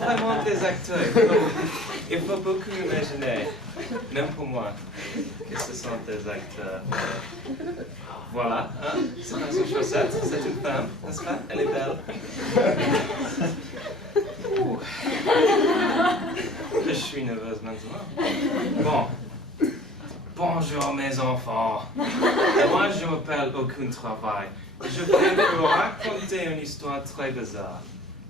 vraiment des acteurs. Il faut beaucoup imaginer, même pour moi, que ce sont des acteurs. Voilà, hein? C'est pas une chaussette, c'est une femme, n'est-ce pas? Elle est belle. Ouh. Je suis nerveuse maintenant. Bon. Bonjour mes enfants. Moi je m'appelle Aucun Travail. Je viens vous raconter une histoire très bizarre.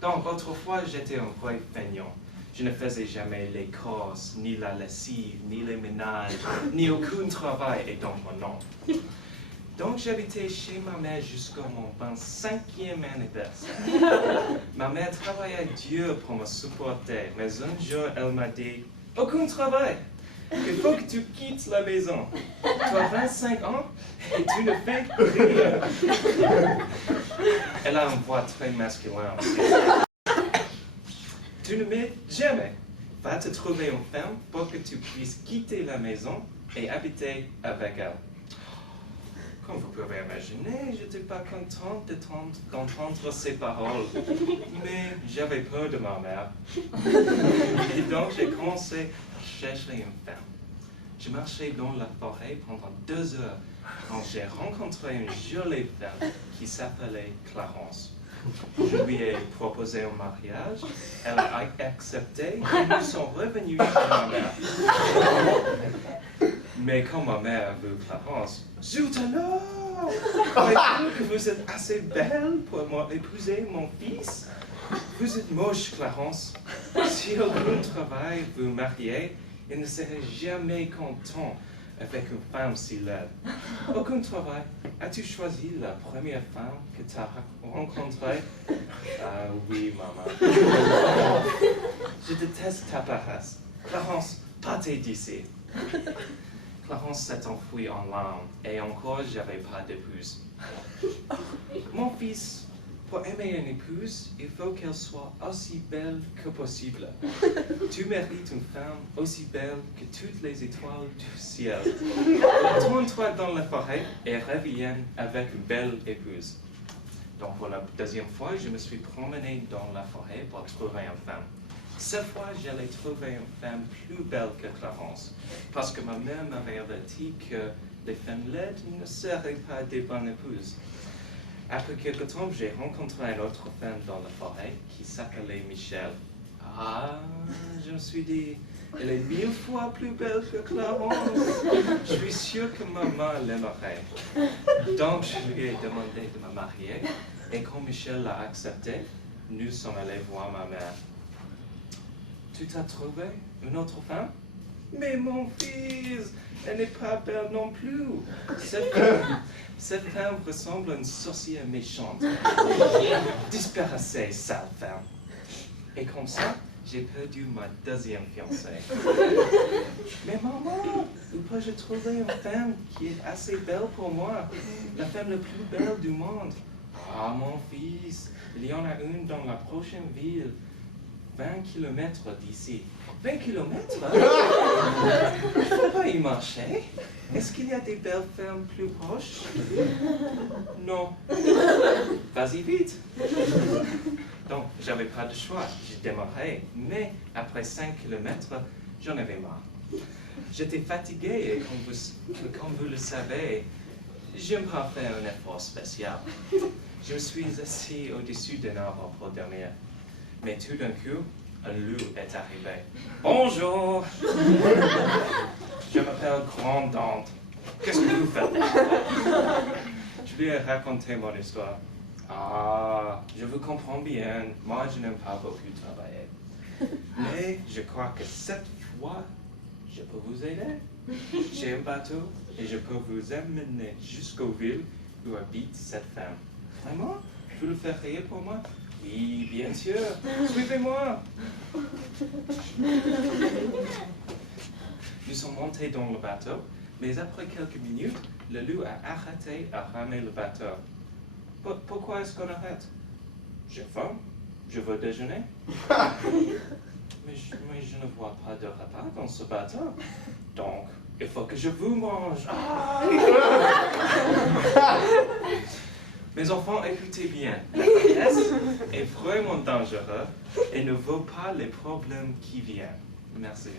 Donc autrefois j'étais un vrai feignant. Je ne faisais jamais les courses, ni la lessive, ni les ménages, ni aucun travail et donc mon nom. Donc j'habitais chez ma mère jusqu'à mon 25e anniversaire. Ma mère travaillait dur pour me supporter, mais un jour elle m'a dit « Aucun travail, il faut que tu quittes la maison. Tu as 25 ans et tu ne fais rien. » Elle a une voix très masculine aussi. Tu ne m'aides jamais. Va te trouver une femme pour que tu puisses quitter la maison et habiter avec elle. Comme vous pouvez imaginer, je n'étais pas contente d'entendre ces paroles, mais j'avais peur de ma mère. Et donc j'ai commencé à chercher une femme. Je marchais dans la forêt pendant 2 heures quand j'ai rencontré une jolie femme qui s'appelait Clarence. Je lui ai proposé un mariage, elle a accepté et nous sommes revenus chez ma mère. Mais quand ma mère a vu Clarence, zut alors! Croyez-vous que vous êtes assez belle pour épouser mon fils? Vous êtes moche, Clarence. Si aucun travail vous mariez, il ne serait jamais content avec une femme si laide. Aucun travail. As-tu choisi la première femme que tu as rencontrée? Ah oui, maman. Je déteste ta paresse. Clarence, partez d'ici. Clarence s'est enfuie en larmes, et encore, j'avais pas d'épouse. Mon fils, pour aimer une épouse, il faut qu'elle soit aussi belle que possible. Tu mérites une femme aussi belle que toutes les étoiles du ciel. Tourne-toi dans la forêt et reviens avec une belle épouse. Donc pour la deuxième fois, je me suis promené dans la forêt pour trouver une femme. Cette fois, j'allais trouver une femme plus belle que Clarence, parce que ma mère m'avait averti que les femmes laides ne seraient pas des bonnes épouses. Après quelque temps, j'ai rencontré une autre femme dans la forêt qui s'appelait Michel. Ah, je me suis dit, elle est 1000 fois plus belle que Clarence. Je suis sûr que maman l'aimerait. Donc, je lui ai demandé de me marier, et quand Michel l'a accepté, nous sommes allés voir ma mère. Tu t'as trouvé une autre femme? Mais mon fils, elle n'est pas belle non plus. Cette femme ressemble à une sorcière méchante. Disparaissez, sale femme. Et comme ça, j'ai perdu ma deuxième fiancée. Mais maman, où peux-je trouver une femme qui est assez belle pour moi? La femme la plus belle du monde. Ah, mon fils, il y en a une dans la prochaine ville. 20 km d'ici. 20 km? Je ne peux pas y marcher. Est-ce qu'il y a des belles fermes plus proches? Non. Vas-y vite. Donc, j'avais pas de choix. J'ai démarré, mais après 5 km, j'en avais marre. J'étais fatigué et comme vous le savez, j'aime pas faire un effort spécial. Je me suis assis au-dessus d'un arbre pour dormir. Mais tout d'un coup, un loup est arrivé. Bonjour! Je m'appelle Grande Dente. Qu'est-ce que vous faites? Je lui ai raconté mon histoire. Ah, je vous comprends bien. Moi, je n'aime pas beaucoup travailler. Mais je crois que cette fois, je peux vous aider. J'ai un bateau et je peux vous amener jusqu'aux villes où habite cette femme. Vraiment? Vous le feriez pour moi? Oui, bien sûr. Suivez-moi. Nous sommes montés dans le bateau, mais après quelques minutes, le loup a arrêté à ramer le bateau. Pourquoi est-ce qu'on arrête? J'ai faim. Je veux déjeuner. mais je ne vois pas de repas dans ce bateau. Donc, il faut que je vous mange. Ah! Mes enfants, écoutez bien. La paresse est vraiment dangereuse et ne vaut pas les problèmes qui viennent. Merci.